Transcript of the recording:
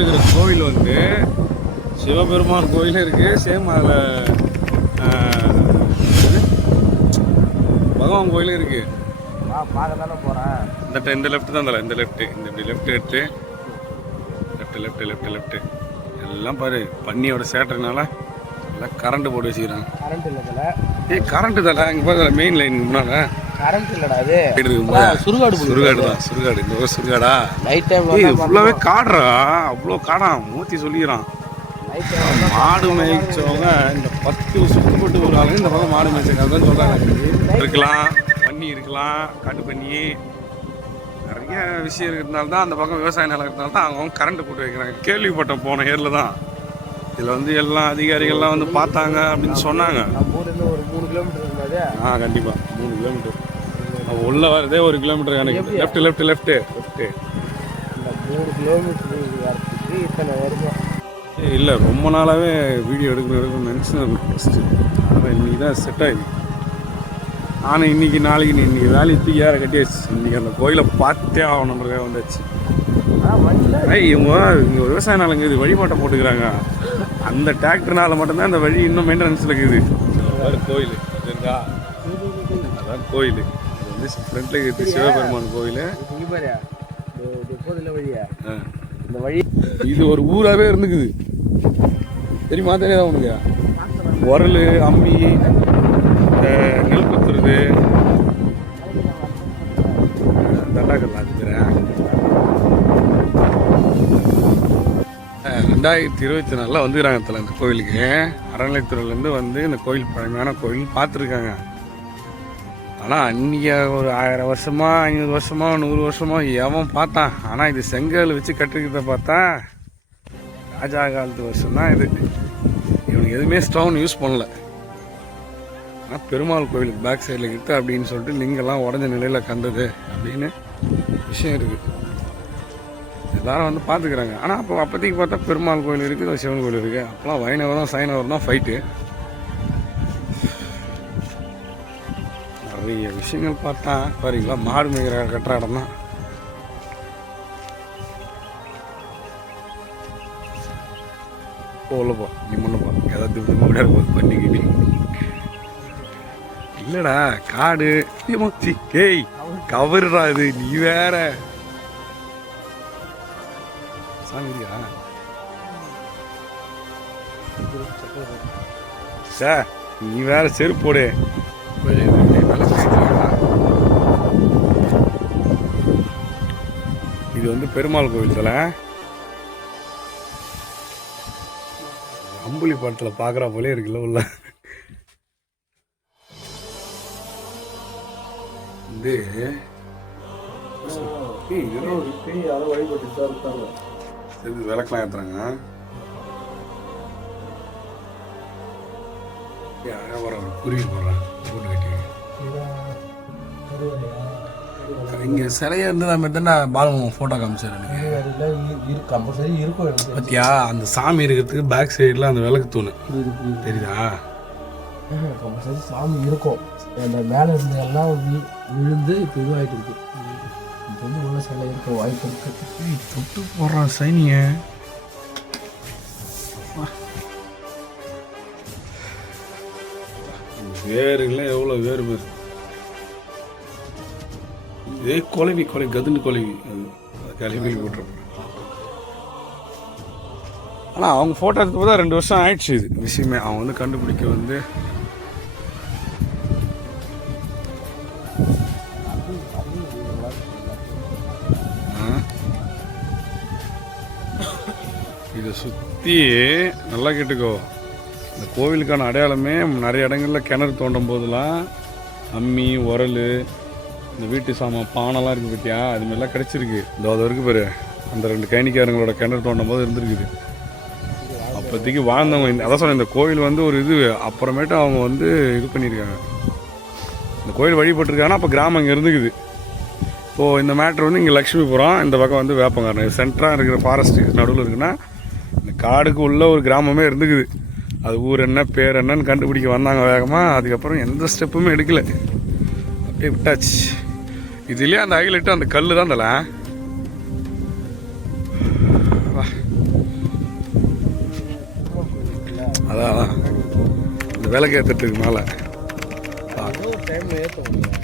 இருக்கிற கோவில் வந்து சிவபெருமான் கோயிலும் இருக்குது. சேம் அதில் பகவான் கோயிலும் இருக்குது. பார்க்க தானே போகிறேன். இந்த லெஃப்ட் தான் தலை, இந்த லெஃப்ட்டு இந்த இப்படி லெஃப்ட் எடுத்து லெஃப்ட்டு எல்லாம் பாரு. பன்னியோட சேட்டர்னால எல்லாம் கரண்ட்டு போட்டு வச்சுக்கிறாங்க. கரண்ட் இல்லை தலை. கரண்ட்டு தலை இங்கே பாரு, மெயின் லைன் முன்னால் கரண்ட் இல்லைடா. அது சுருகாடு தான். சுருகாடு இந்த ஒரு சுருகாடா. நைட் டைம் ஃபுல்லாகவே காடுறா. அவ்வளோ காடான் மூத்தி சொல்லிக்கிறான். மாடு மேய்ச்சவங்க இந்த 10 சுத்தப்பட்டு ஒரு ஆளுங்க இந்த பக்கம் மாடு மேய்ச்சவங்க சொல்கிறாங்க. இருக்கலாம், பண்ணி இருக்கலாம், காட்டு பண்ணி நிறைய விஷயம் இருக்கிறதுனால தான் அந்த பக்கம் விவசாய நிலம் இருக்கிறதுனால தான் அவங்க கரண்ட் போட்டு வைக்கிறாங்க. கேள்விப்பட்டேன் போன ஏரில் தான். இதில் வந்து எல்லா அதிகாரிகள்லாம் வந்து பார்த்தாங்க அப்படின்னு சொன்னாங்க. ஒரு 3 கிலோமீட்டர் இருந்தாது. கண்டிப்பாக 3 கிலோமீட்டர். உள்ள வரதே 1 கிலோமீட்டர் எனக்கு. லெஃப்ட் இந்த 3 கிலோமீட்டர் வரத்துக்கு இத்தனை வருஷம் இல்லை. ரொம்ப நாளாகவே வீடியோ எடுக்கணும்னு நினச்சிருந்தேன் ஃபஸ்ட்டு. ஆனால் இன்றைக்கி தான் செட் ஆகிடுது. ஆனால் இன்றைக்கி நாளைக்கு இன்றைக்கி வேலையை தூக்கி ஏற கட்டியாச்சு. இன்றைக்கி அந்த கோயிலை பார்த்தே ஆகணுன்றதே வந்துச்சு. இவங்க விவசாய நிலங்க இது வழிபாட்டை போட்டுக்கிறாங்க. அந்த டிராக்டர்னால மட்டும்தான் அந்த வழி இன்னும் மெயின்டெனன்ஸில் இருக்குது. கோயில் இருக்கா? அதான் கோயில். அது வந்து ஃப்ரண்ட்ல இருக்குது சிவபெருமான் கோயில். இந்த வழி இது ஒரு ஊராகவே இருந்துக்குது. தெரியுமா? தெரியாதா உனக்கு? உரல், அம்மி, இந்த நெல் குத்துறது, தண்டாக்கல் ஆச்சுக்கிறேன். 2024 வந்துக்கிறாங்க தலை இந்த கோயிலுக்கு. அறநிலைத்துறையிலேருந்து வந்து இந்த கோயில் பழமையான கோயில் பார்த்துருக்காங்க. ஆனால் அன்றைக்கி ஒரு 1000 வருஷமா 500 வருஷமா 100 வருஷமா எவன் பார்த்தான்? ஆனால் இது செங்கல் வச்சு கட்டிருக்கிறத பார்த்தா ராஜா காலத்து வருஷம் தான் இது. இவனுக்கு எதுவுமே ஸ்டோன் யூஸ் பண்ணல. ஆனால் பெருமாள் கோயிலுக்கு பேக் சைடில் இருக்குது அப்படின்னு சொல்லிட்டு லிங்கெல்லாம் உடஞ்ச நிலையில் கண்டது அப்படின்னு விஷயம் இருக்குது. எல்லாரும் வந்து பார்த்துக்கிறாங்க. ஆனால் அப்போதைக்கு பார்த்தா பெருமாள் கோயில் இருக்குது, சிவன் கோயில் இருக்குது. அப்போலாம் வைணவம் தான் சைனவரம் தான் ஃபைட்டு. நிறைய விஷயங்கள் பார்த்தா பாருங்களா. மாடு மேய்கிற கட்டுற இடம் தான். போகலப்போ நீ முன்னப்போ ஏதாவது முடியாது போது பண்ணிக்கிட்டு இல்லைடா. காடு கேய் கவருடா இது. நீ வேற சாமியா சார், நீ வேற செருப்பு போடு. இது வந்து பெருமாள் கோவில் தலை. அம்புலி படத்தில் பார்க்குறா போலே இருக்குல்ல உள்ள. வந்து விளக்கெல்லாம் ஏற்றுறாங்க. குருவி போடுறான் போட்டு கட்டி. இங்கே சிலையா இருந்து நம்ம தானே பாலம் ஃபோட்டோ காமிச்சார் எனக்கு. கம்பல்சரி இருக்கும். பார்த்தியா அந்த சாமி இருக்கிறதுக்கு பேக் சைடில் அந்த விளக்கு தூணு தெரியுதா? கம்பல்சரி சாமி இருக்கும். அந்த மேலே இருந்தெல்லாம் விழுந்து இப்போ இதுவாகிட்டு இருக்கு. இப்போ வந்து உள்ள சிலை இருக்க வாய்ப்பு இருக்கு. தொட்டு போடுறான் சைனிய. வேறுலாம் எவ்வளோ வேறு பேர். இதே கொலவி கதுண்டு கொலவி அது கிளம்பி போட்டுருப்போம். ஆனால் அவங்க ஃபோட்டோ எடுத்து போது 2 வருஷம் ஆயிடுச்சு இது விஷயமே. அவங்க வந்து கண்டுபிடிக்க வந்து இதை சுற்றி நல்லா கேட்டுக்கோ. இந்த கோவிலுக்கான அடையாளமே நிறைய இடங்களில் கிணறு தோண்டும் போதெல்லாம் அம்மி, உரல், இந்த வீட்டு சாமான், பானைலாம் இருக்குது பார்த்தியா? அதுமாரிலாம் கிடச்சிருக்கு. இந்த அது இருக்குது பாரு. அந்த 2 கைனிக்காரங்களோட கிணறு தோண்டும் போது இருந்துருக்குது. அப்போதைக்கு வாழ்ந்தவங்க. அதான் சொன்னேன், இந்த கோவில் வந்து ஒரு இது. அப்புறமேட்டு அவங்க வந்து இது பண்ணியிருக்காங்க. இந்த கோயில் வழிபட்டுருக்காங்கன்னா அப்போ கிராமம் இங்கே இருந்துக்குது. இப்போது இந்த மேட்ரு வந்து இங்கே லக்ஷ்மிபுரம், இந்த பக்கம் வந்து வேப்பங்காரணம். சென்டராக இருக்கிற ஃபாரஸ்ட்டு நடுவில் இருக்குன்னா இந்த காடுக்கு உள்ள ஒரு கிராமமே இருந்துக்குது. அது ஊர் என்ன பேர் என்னன்னு கண்டுபிடிக்க வந்தாங்க வேகமாக. அதுக்கப்புறம் எந்த ஸ்டெப்புமே எடுக்கலை, அப்படியே விட்டாச்சு. இதுலேயே அந்த ஹைலைட்டு அந்த கல் தான் தலை. அதான் இந்த விளக்கு ஏற்றுறதுக்கு மேலே டைம் ஏற்ற முடியும்